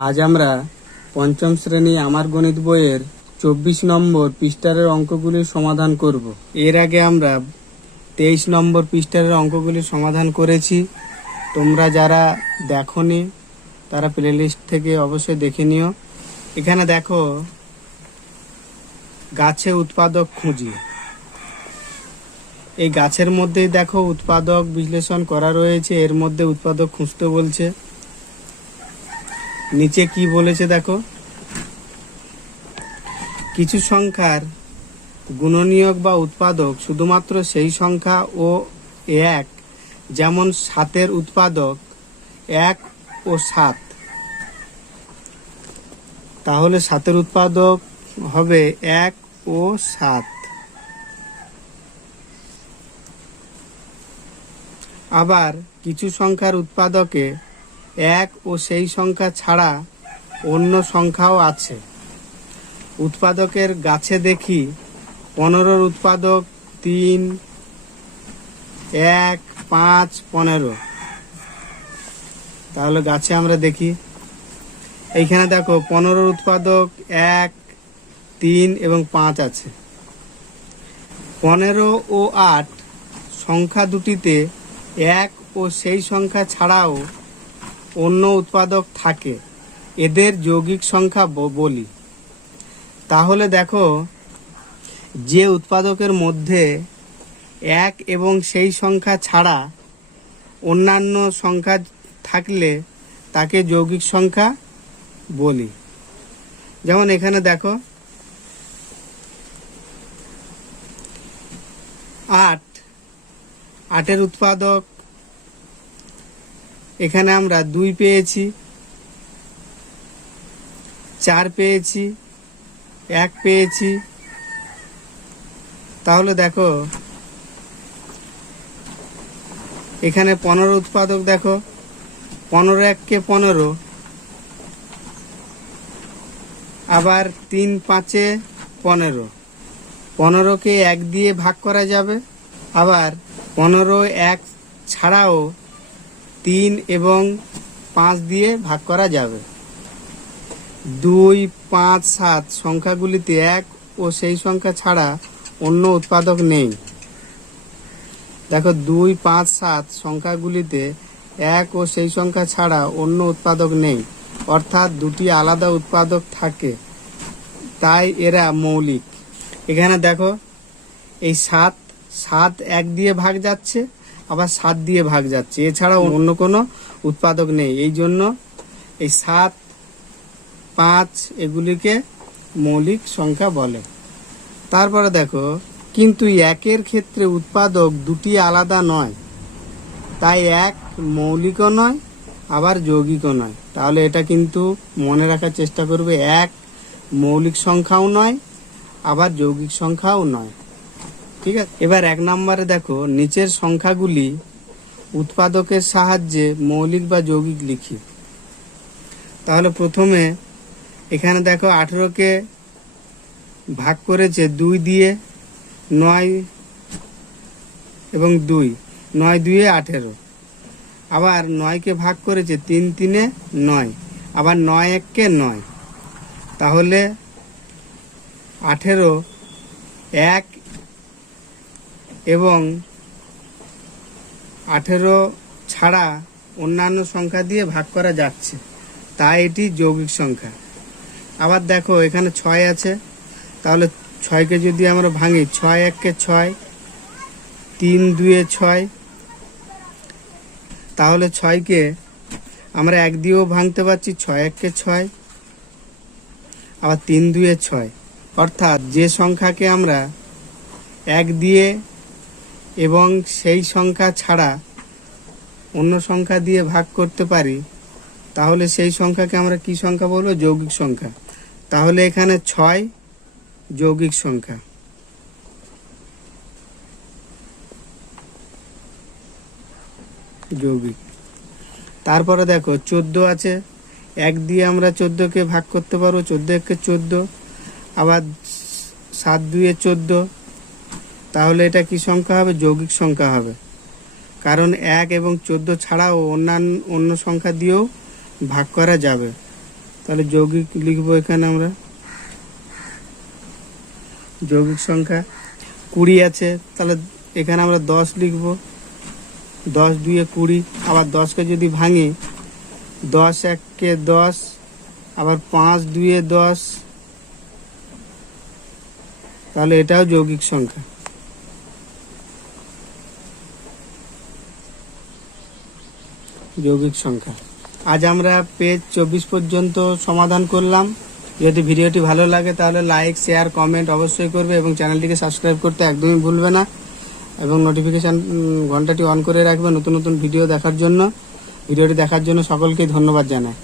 আজ আমরা পঞ্চম শ্রেণি আমার গণিত বইয়ের চব্বিশ নম্বর পৃষ্ঠারের অঙ্কগুলির সমাধান করব। এর আগে আমরা তেইশ নম্বর পৃষ্ঠারের অঙ্কগুলির সমাধান করেছি। তোমরা যারা দেখনি, তারা প্লেলিস্ট থেকে অবশ্যই দেখে নিও। এখানে দেখো, গাছে উৎপাদক খুঁজি। এই গাছের মধ্যেই দেখো উৎপাদক বিশ্লেষণ করা রয়েছে, এর মধ্যে উৎপাদক খুঁজতে বলছে। নিচে কি বলেছে দেখো? কিছু সংখ্যার গুণনীয়ক বা উৎপাদক শুধুমাত্র সেই সংখ্যা ও এক, যেমন সাতের উৎপাদক এক ও সাত। তাহলে সাতের উৎপাদক হবে এক ও সাত। আবার কিছু সংখ্যার উৎপাদকে এক ও সেই সংখ্যা ছাড়া অন্য সংখ্যাও আছে। উৎপাদকের গাছে দেখি পনেরোর উৎপাদক তিন, এক, পাঁচ, পনেরো। তাহলে গাছে আমরা দেখি। এইখানে দেখো পনেরোর উৎপাদক এক, তিন এবং পাঁচ আছে। পনেরো ও আট সংখ্যা দুটিতে এক ও সেই সংখ্যা ছাড়াও অন্য উৎপাদক থাকে, এদের যৌগিক সংখ্যা বলি। তাহলে দেখো, যে উৎপাদকের মধ্যে এক এবং সেই সংখ্যা ছাড়া অন্যান্য সংখ্যা থাকলে তাকে যৌগিক সংখ্যা বলি। যেমন এখানে দেখো, আট, আটের উৎপাদক এখানে আমরা দুই পেয়েছি, চার পেয়েছি, এক পেয়েছি। তাহলে দেখো, এখানে পনেরো উৎপাদক দেখো, পনেরো এককে পনেরো, আবার তিন পাঁচে পনেরো। পনেরোকে এক দিয়ে ভাগ করা যাবে, আবার পনেরো এক ছাড়াও তিন এবং পাঁচ দিয়ে ভাগ করা যাবে। দুই, পাঁচ, সাত সংখ্যাগুলিতে এক ও সেই সংখ্যা ছাড়া অন্য উৎপাদক নেই। দেখো, দুই, পাঁচ, সাত সংখ্যাগুলিতে এক ও সেই সংখ্যা ছাড়া অন্য উৎপাদক নেই, অর্থাৎ দুটি আলাদা উৎপাদক থাকে। তাই এরা মৌলিক। এখানে দেখো, এই সাত সাত এক দিয়ে ভাগ যাচ্ছে আবার সাত দিয়ে ভাগ যাচ্ছে। এছাড়া অন্য কোনো উৎপাদক নেই। এই জন্য এই সাত, পাঁচ এগুলিকে মৌলিক সংখ্যা বলে। তারপরে দেখো, কিন্তু একের ক্ষেত্রে উৎপাদক দুটি আলাদা নয়। তাই এক মৌলিকও নয়, আবার যৌগিকও নয়। তাহলে এটা কিন্তু মনে রাখার চেষ্টা করবে, এক মৌলিক সংখ্যাও নয়, আবার যৌগিক সংখ্যাও নয়। ঠিক আছে? এবার এক নম্বরে দেখো, নিচের সংখ্যাগুলি উৎপাদকের সাহায্যে মৌলিক বা যৌগিক লিখি তাহলে প্রথমে এখানে দেখো আঠেরোকে ভাগ করেছে দুই দিয়ে নয় এবং দুই। নয় দুয়ে আঠেরো। আবার নয়কে ভাগ করেছে তিন তিনে নয়। আবার নয় এককে নয়। তাহলে আঠেরো এক এবং আঠেরো ছাড়া অন্যান্য সংখ্যা দিয়ে ভাগ করা যাচ্ছে। তাই এটি যৌগিক সংখ্যা। আবার দেখো, এখানে ছয় আছে। তাহলে ছয়কে যদি আমরা ভাঙি, ছয় এককে ছয়, তিন দুয়ে ছয়, তাহলে ছয়কে আমরা এক দিয়েও ভাঙতে পারছি, ছয় এককে ছয়, আবার তিন দুয়ে ছয়। অর্থাৎ যে সংখ্যাকে আমরা এক দিয়ে এবং সেই সংখ্যা ছাড়া অন্য সংখ্যা দিয়ে ভাগ করতে পারি, তাহলে সেই সংখ্যাকে আমরা কি সংখ্যা বলব? যৌগিক সংখ্যা। তাহলে এখানে ছয় যৌগিক সংখ্যা। যৌগিক। তারপরে দেখো, চোদ্দ আছে। এক দিয়ে আমরা চোদ্দকে ভাগ করতে পারব, চোদ্দ একে চোদ্দ। আবার সাত দুয়ে চোদ্দ। তাহলে এটা কি সংখ্যা হবে? যৌগিক সংখ্যা হবে। কারণ এক এবং চোদ্দ ছাড়াও অন্যান্য অন্য সংখ্যা দিয়েও ভাগ করা যাবে। তাহলে যৌগিক লিখব এখানে আমরা। যৌগিক সংখ্যা কুড়ি আছে, তাহলে এখানে আমরা দশ লিখব। দশ দুয়ে কুড়ি, আবার দশকে যদি ভাঙি, দশ এককে দশ, আবার পাঁচ দুয়ে দশ, তাহলে এটাও যৌগিক সংখ্যা। যৌগিক সংখ্যা। আজ আমরা পেজ চব্বিশ পর্যন্ত সমাধান করলাম। যদি ভিডিওটি ভালো লাগে তাহলে লাইক শেয়ার কমেন্ট অবশ্যই করবে এবং চ্যানেলটিকে সাবস্ক্রাইব করতে একদমই ভুলবে না। এবং নোটিফিকেশান ঘন্টাটি অন করে রাখবে নতুন নতুন ভিডিও দেখার জন্য। ভিডিওটি দেখার জন্য সকলকেই ধন্যবাদ জানাই।